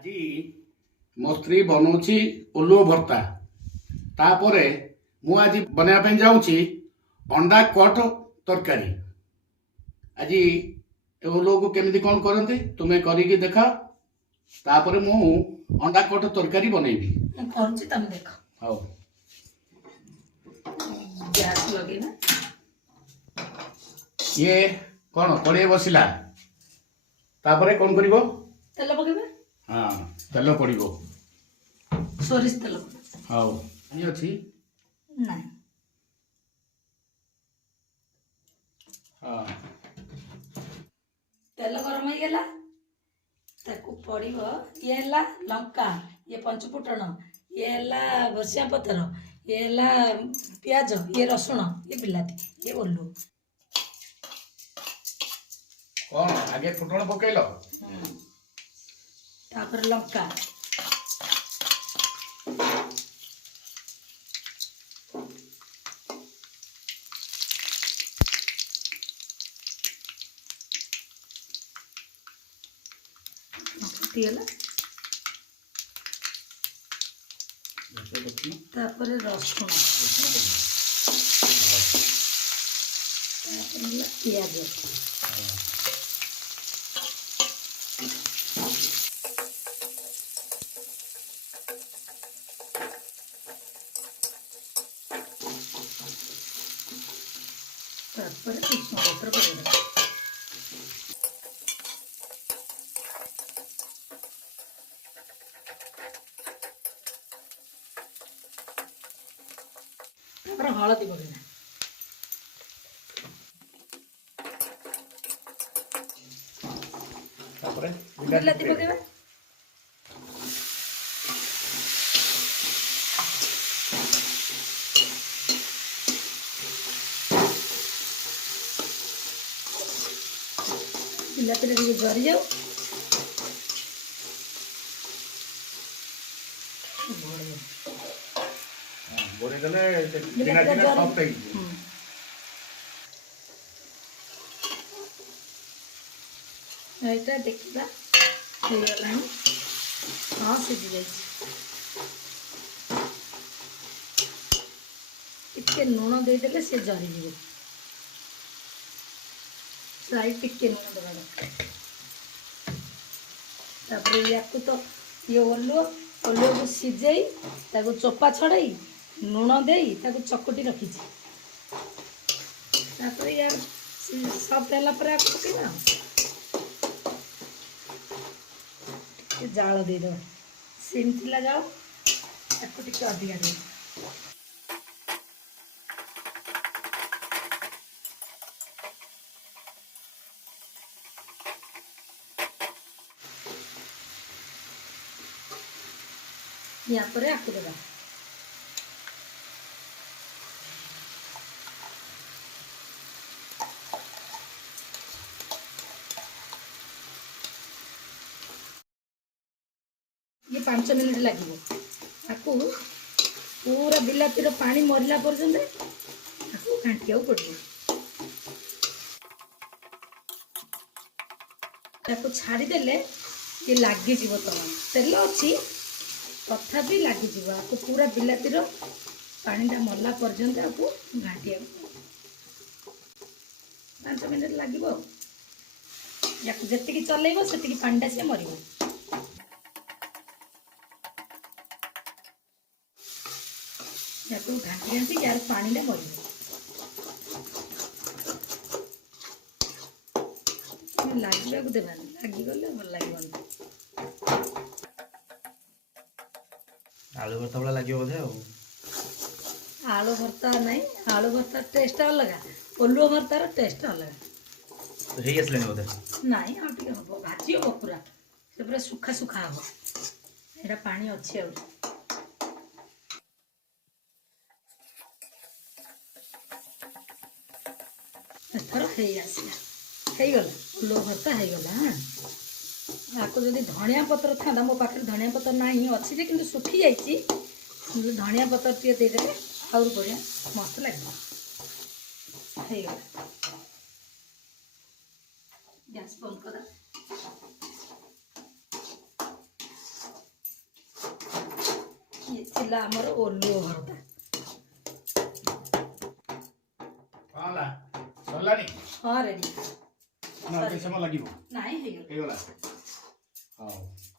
आज मो स्त्री बनाऊँगी ओलुओ भर्ता तापरे मु आज बनवाई जाऊँगी अंडा कट तरकारी। आज ओलुओ को केमिति कौन करते तुम्हें करिकी देखा तापरे मु अंडा कट तरकारी बनैबी करूची तम देखो। हाउ गैस लगेना ये कौन कड़े बसिला तापरे कौन करिवो तेल पकेबे। हाँ तेल पड़िवो सोरिष तेल हाउ पानी अछि नहीं हाँ तेल गरम हो गला ताकू पड़िबो ये हला लंका ये पंचफुटण ये हला भसिया पतर ये हला प्याज ये रसुण ये बिलाती ये ओल्लू कौन आगे फुटण पकेलो तापर लंका फुटीगला तापर रसुण तापर प्याज तापर भृषण पत्र पकेइदेबा तापर हळदी पकेइना तापरे बिलाती पकेइबा बिलाती रे जरी जाऊ गोरे गले बिना बिना सॉफ्ट है एटा देखिबा हो गलानी हां सिद्धि जाई टिके लूण दे देले से जरी जीव स्लाइड टिके लूण देबा तापर याकू तो ये ओल्लू को सिझेई ताको चोपा छड़ाई लूण देई ताको चकुटी रखी तापर यार सब तेला पर पकेना जाल दे दो सिम थिला जाल ताको टिके अधिका दे या पर आकु देबा ये 5 मिनिट लगे आपको पूरा बिलाती पानी मरला पर्यंत आपको घाटिया पड़ो छाड़देले ये लगिज तुम तेल अच्छी तथापि लगिज आपको पूरा बिलाती पानीटा मरला पर्यंत आपको घाटिया 5 मिनिट लगे जी चलेब से पानीटा सी मर घाटी घाटी यार पानीटा मर लगे देवा लगिगले भल लगे आलू भर्ता वाला लगे बोधे आलू भर्ता नहीं आलू भर्ता टेस्ट अलग ओलुओ भर्तार टेस्ट अलग तो हे आसले बोधे नहीं आ टिके हम भाजी हम पूरा से पूरा सुखा सुखा हम एटा पानी अच्छे आ एथर हे आसला हे गला ओलुओ भर्ता हे गला हां आपको जदि धनिया पत्र था मो पाखे धनिया पत्र ना अच्छी जे किंतु सुखी जाइए धनिया पत्र टे देदे आउर बढ़िया मस्त लगे गैस बंद कर ହେଇଗଲା ଆମର ଓଲୁଅ ଭର୍ତ୍ତା। କଣ ହେଲା ସରିଲାନି? ହଁ ରେଡି। ନା ଆଉ କିଛି ସମୟ ଲାଗିବ? ନାଇଁ ହେଇଗଲା। ହେଇଗଲା। ହଉ।